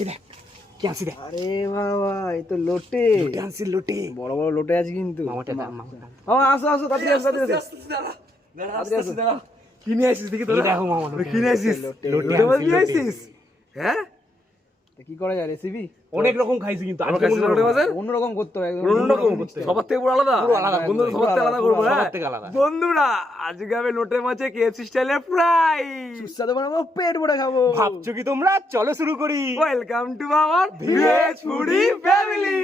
এই দেখ কি আনছি দেখ। আরে বাবা এই তো লোটে লোটে আনছি লোটে। বড় বড় লোটে আছে কিন্তু মামাটা মামা আসো আসো তাড়াতাড়ি আসো তাড়াতাড়ি আসো কিনে আসিস দেখি তোরা। দেখো মামা কিনে আসিস লোটে লোটে মাছ নিয়ে লোটে। আসিস হ্যাঁ কি করা যায় রেসিপি অনেক রকম খাইছি কিন্তু আমার আজকে কাছে মনে লোটে হলো মাছের অন্যরকম করতে হবে একদম অন্যরকম করতে হবে। সবার থেকে পুরো আলাদা পুরো আলাদা, বন্ধুরা একদম সবার থেকে আলাদা পুরো করবো সবার হ্যাঁ থেকে আলাদা। বন্ধুরা আজকে আমি লোটে মাছে কেএফসি স্টাইলে ফ্রাই সুস্বাদু বানাবো পেট ভরে খাবো ভাবছো কি তোমরা? চলো শুরু করি। Welcome to our village foodie family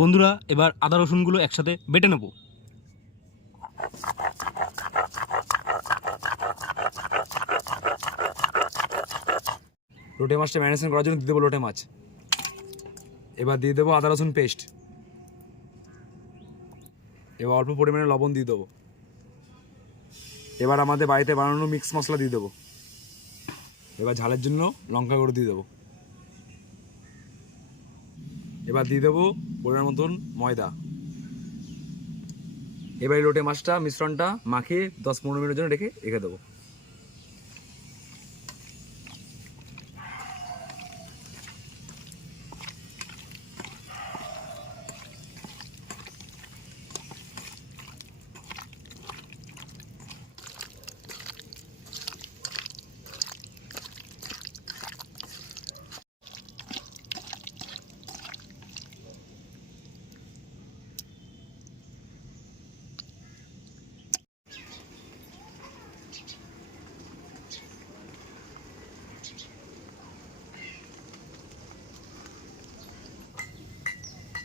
বন্ধুরা এবার আদা রসুনগুলো একসাথে বেটে নেবো। লোটে মাছটা ম্যারিনেশন করার জন্য দিয়ে দেবো লোটে মাছ এবার দিয়ে দেবো আদা রসুন পেস্ট এবার অল্প পরিমাণে লবণ দিয়ে দেবো এবার আমাদের বাড়িতে বানানো মিক্স মশলা দিয়ে দেবো এবার ঝালের জন্য লঙ্কা গুঁড়ো দিয়ে দেবো এবার দিয়ে দেবো পরিমাণ মতন ময়দা এবার এই লোটে মাছটা মিশ্রণটা মাখিয়ে 10-15 মিনিটের জন্য রেখে দেবো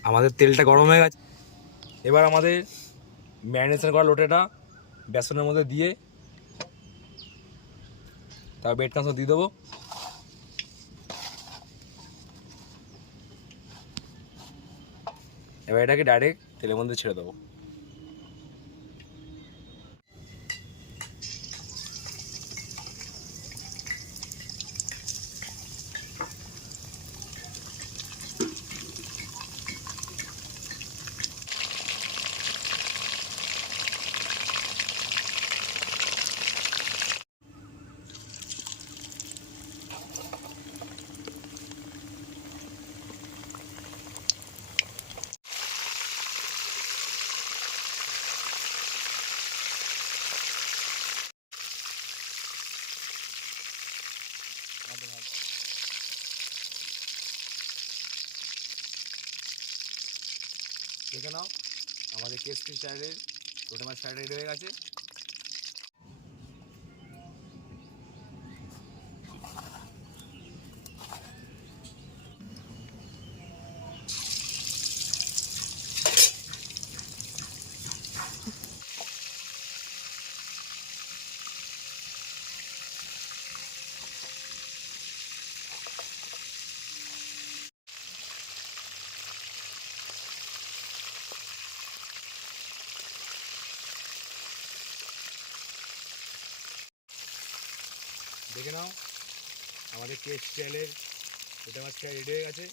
আমাদের তেলটা গরম হয়ে গেছে এবার আমাদের ম্যারিনেশন করা লোটেটা বেসনের মধ্যে দিয়ে তারপর বেড কাঁচা দিয়ে দেবো এবার এটাকে ডাইরেক্ট তেলের মধ্যে ছেড়ে দেবো দেখে নাও আমাদের কেএসপি স্টাইলের লোটে মাছ ফ্রাই রেডি হয়ে গেছে দেখে নাও আমাদের কেক স্টাইলের লোটে মাছ ফ্রাই রেডি হয়ে গেছে।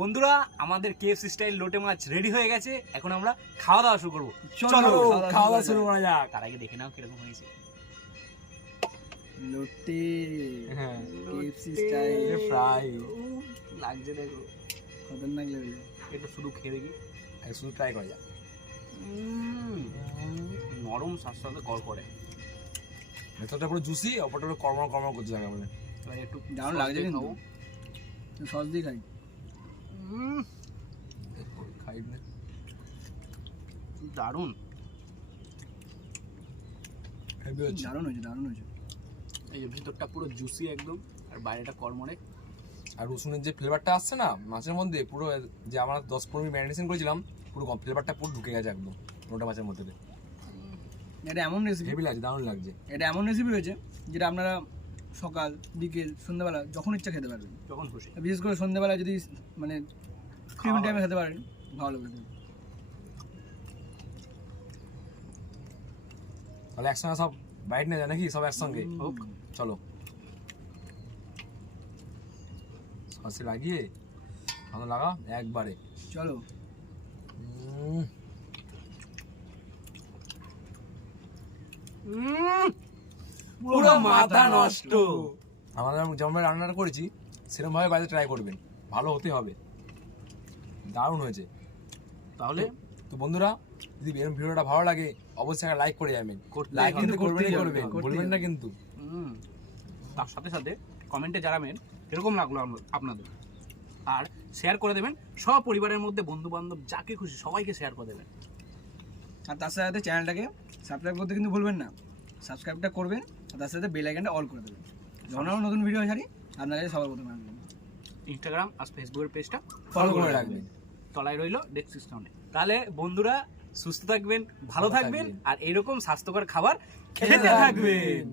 বন্ধুরা আমাদের কেএফসি স্টাইল লোটে মাছ রেডি হয়ে গেছে, এখন আমরা খাওয়া দাওয়া শুরু করবো। চলো খাওয়া দাওয়া শুরু করা যাক। তার আগে দেখে নাও কিরকম হয়েছে। লোটে হ্যাঁ কেএফসি স্টাইল ফ্রাই লাগছে দেখো, খতরনাক লাগলো। একটু শুধু খেয়ে দেখি। শুধু ট্রাই করা যাক। নরম স্বাস্থ্য কর করে, ভেতরটা পুরো জুসি, অপরটা পুরো কর্মর কর্মর করছে জায়গা বলে। এবার একটু দারুণ লাগছে কিন্তু। সস দিয়ে খাই। খাই না দারুণ, হেভি হচ্ছে। দারুণ হয়েছে, দারুণ হয়েছে। এই যে ভিতরটা পুরো জুসি একদম, আর বাইরেটা কর্মরে। আর রসুনের যে ফ্লেভারটা আসছে না মাছের মধ্যে, পুরো যে আমরা 10-15 মিনিট ম্যারিনেশন করেছিলাম, পুরো ফ্লেভারটা পুরো ঢুকে গেছে একদম লোটে মাছের মধ্যে। এটা এমন রেসিপি, হেভি লাগছে, দারুণ লাগছে। এটা এমন রেসিপি হয়েছে যেটা আপনারা সকাল বিকেল সন্ধ্যাবেলা যখন ইচ্ছা খেতে পারবেন। যখন খুশি। বিশেষ করে সন্ধ্যাবেলা যদি মানে ফ্রি টাইমে খেতে পারেন ভালো লাগবে। তাহলে একসঙ্গে সব বাইট নিয়ে যায় নাকি, সব একসঙ্গে হোক। চলো সসে লাগিয়ে ভালো লাগা একবারে। চলো পুরো মাথা নষ্ট। আমাদের যেমন রান্নাটা করেছি সেরকম ভাবে বাইরে ট্রাই করবেন, ভালো হতে হবে। দারুণ হয়েছে। তাহলে তো বন্ধুরা, যদি এরকম ভিডিওটা ভালো লাগে অবশ্যই একটা লাইক করে যাবেন। করতেই লাইক হবে, কিন্তু করবেনই করতেই হবে, করবেন, করতেই বলবেন না হবে। কিন্তু। তার সাথে সাথে কমেন্টে জানাবেন কিরকম লাগলো আপনাদের, আর শেয়ার করে দেবেন সব পরিবারের মধ্যে, বন্ধু বান্ধব যাকে খুশি সবাইকে শেয়ার করে দেবেন। আর তার সাথে চ্যানেলটাকে সাবস্ক্রাইব করতে কিন্তু ভুলবেন না। সাবস্ক্রাইবটা করবেন আর তার সাথে বেল আইকনটা অল করে দেবেন, যখন আমরা নতুন ভিডিও ছাড়ি আপনার কাছে সবার প্রথমে আসবেন। ইনস্টাগ্রাম আর ফেসবুকের পেজটা ফলো করে রাখবেন। তলায় রইলো ডেসক্রিপশনে। তাহলে বন্ধুরা সুস্থ থাকবেন, ভালো থাকবেন, আর এইরকম স্বাস্থ্যকর খাবার খেতে থাকবেন।